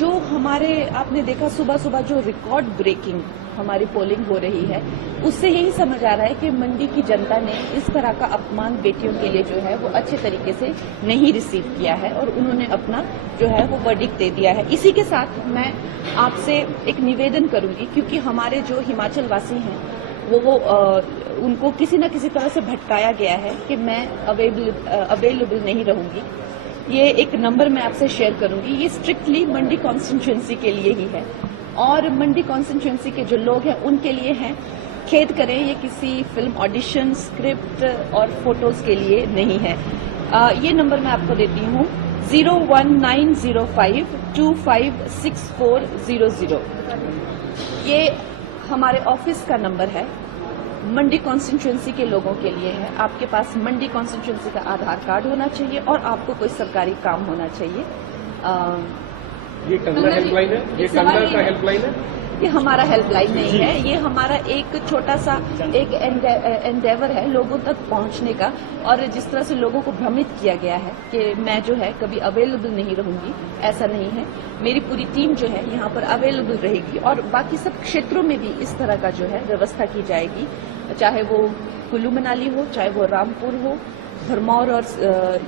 जो हमारे आपने देखा सुबह सुबह जो रिकॉर्ड ब्रेकिंग हमारी पोलिंग हो रही है, उससे यही समझ आ रहा है कि मंडी की जनता ने इस तरह का अपमान बेटियों के लिए जो है वो अच्छे तरीके से नहीं रिसीव किया है और उन्होंने अपना जो है वो वर्डिक्ट दे दिया है। इसी के साथ मैं आपसे एक निवेदन करूंगी, क्योंकि हमारे जो हिमाचल वासी हैं वो उनको किसी न किसी तरह से भटकाया गया है कि मैं अवेलेबल नहीं रहूंगी। ये एक नंबर मैं आपसे शेयर करूंगी, ये स्ट्रिक्टली मंडी कॉन्स्टिट्यूएंसी के लिए ही है और मंडी कॉन्स्टिट्यूएंसी के जो लोग हैं उनके लिए हैं। खेद करें, ये किसी फिल्म ऑडिशन, स्क्रिप्ट और फोटोज के लिए नहीं है। ये नंबर मैं आपको देती हूँ 01905256400। ये हमारे ऑफिस का नंबर है, मंडी कॉन्स्टिट्यूएंसी के लोगों के लिए है। आपके पास मंडी कॉन्स्टिट्यूएंसी का आधार कार्ड होना चाहिए और आपको कोई सरकारी काम होना चाहिए। ये टंगला हेल्पलाइन है, ये टंगला का हेल्पलाइन है। ये हमारा हेल्पलाइन नहीं है, ये हमारा एक छोटा सा एक एंडेवर है लोगों तक पहुंचने का। और जिस तरह से लोगों को भ्रमित किया गया है कि मैं जो है कभी अवेलेबल नहीं रहूंगी, ऐसा नहीं है। मेरी पूरी टीम जो है यहाँ पर अवेलेबल रहेगी और बाकी सब क्षेत्रों में भी इस तरह का जो है व्यवस्था की जाएगी, चाहे वो कुल्लू मनाली हो, चाहे वो रामपुर हो, भरमौर और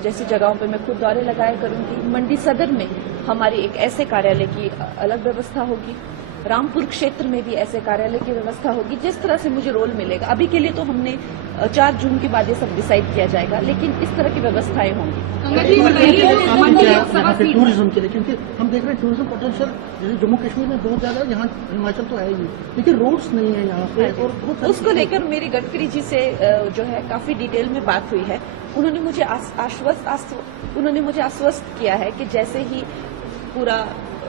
जैसी जगहों पे मैं खुद दौरे लगाया करूंगी। मंडी सदर में हमारी एक ऐसे कार्यालय की अलग व्यवस्था होगी, रामपुर क्षेत्र में भी ऐसे कार्यालय की व्यवस्था होगी। जिस तरह से मुझे रोल मिलेगा, अभी के लिए तो हमने 4 जून के बाद ये सब डिसाइड किया जाएगा, लेकिन इस तरह की व्यवस्थाएं होंगी। टूरिज्म के लिए, क्योंकि हम देख रहे हैं टूरिज्म पोटेंशियल जैसे जम्मू कश्मीर में बहुत ज्यादा, यहाँ हिमाचल तो है ही, लेकिन रोड्स नहीं है यहाँ पे। और उसको लेकर मेरी गडकरी जी से जो है काफी डिटेल में बात हुई है। उन्होंने मुझे आश्वस्त किया है कि जैसे ही पूरा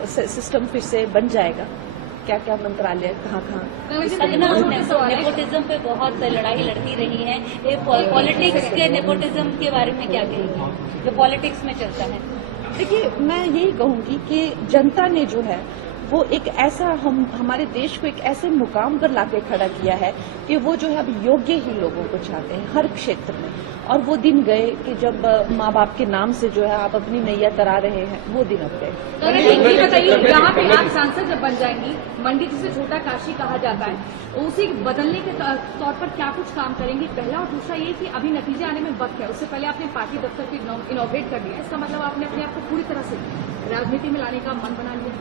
सिस्टम फिर से बन जाएगा, क्या क्या मंत्रालय कहाँ नेपोटिज्म पे बहुत लड़ाई लड़ती रही है, ये पॉलिटिक्स के नेपोटिज्म के बारे में क्या कहेंगे जो पॉलिटिक्स में चलता है? देखिए, मैं यही कहूंगी कि जनता ने जो है वो एक ऐसा हमारे देश को एक ऐसे मुकाम पर लाके खड़ा किया है कि वो जो है अब योग्य ही लोगों को चाहते हैं हर क्षेत्र में। और वो दिन गए कि जब माँ बाप के नाम से जो है आप अपनी नैया तरा रहे हैं, वो दिन अब गए। तो ये बताइए, यहाँ पे आप सांसद जब बन जाएंगी, मंडी जिसे छोटा काशी कहा जाता है, उसी बदलने के तौर पर क्या कुछ काम करेंगी? पहला। और दूसरा ये कि अभी नतीजे आने में वक्त है, उससे पहले आपने पार्टी दफ्तर को इनॉग्रेट कर दिया, इसका मतलब आपने अपने आप को पूरी तरह से राजनीति में लाने का मन बना लिया।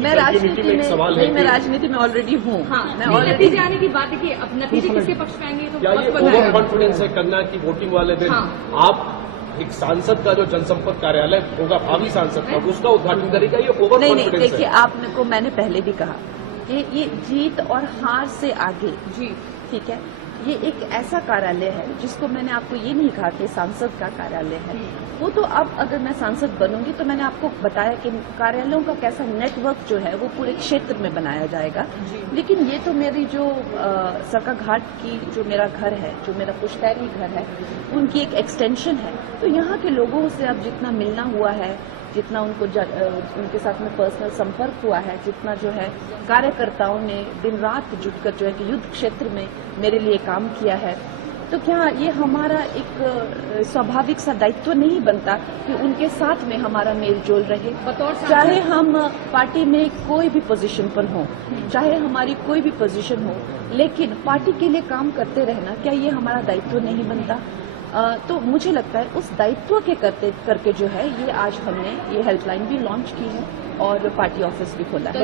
मैं राजनीति में ऑलरेडी हूँ। हाँ, नतीजे आने की बात है कि अब नतीजे किसके पक्ष में आएंगे, तो ओवर कॉन्फिडेंस है कंगना की वोटिंग वाले दिन। हाँ। आप एक सांसद का जो जनसंपर्क कार्यालय होगा भावी सांसद का, उसका उद्घाटन करेगा, ये ओवर कॉन्फिडेंस है। देखिए, आपने को मैंने पहले भी कहा कि ये जीत और हार से आगे जी, ठीक है, ये एक ऐसा कार्यालय है जिसको मैंने आपको ये नहीं कहा कि सांसद का कार्यालय है। वो तो अब अगर मैं सांसद बनूंगी तो मैंने आपको बताया कि कार्यालयों का कैसा नेटवर्क जो है वो पूरे क्षेत्र में बनाया जाएगा। लेकिन ये तो मेरी जो सरकाघाट की जो मेरा घर है, जो मेरा पुश्तैनी घर है, उनकी एक एक्सटेंशन है। तो यहाँ के लोगों से अब जितना मिलना हुआ है, जितना उनके साथ में पर्सनल संपर्क हुआ है, जितना जो है कार्यकर्ताओं ने दिन रात जुटकर जो है कि युद्ध क्षेत्र में मेरे लिए काम किया है, तो क्या ये हमारा एक स्वाभाविक सा दायित्व नहीं बनता कि उनके साथ में हमारा मेल जोल रहे? चाहे हम पार्टी में कोई भी पोजीशन पर हों, चाहे हमारी कोई भी पोजीशन हो, लेकिन पार्टी के लिए काम करते रहना, क्या ये हमारा दायित्व नहीं बनता? तो मुझे लगता है उस दायित्व के करके जो है ये आज हमने ये हेल्पलाइन भी लॉन्च की है और पार्टी ऑफिस भी खोला है।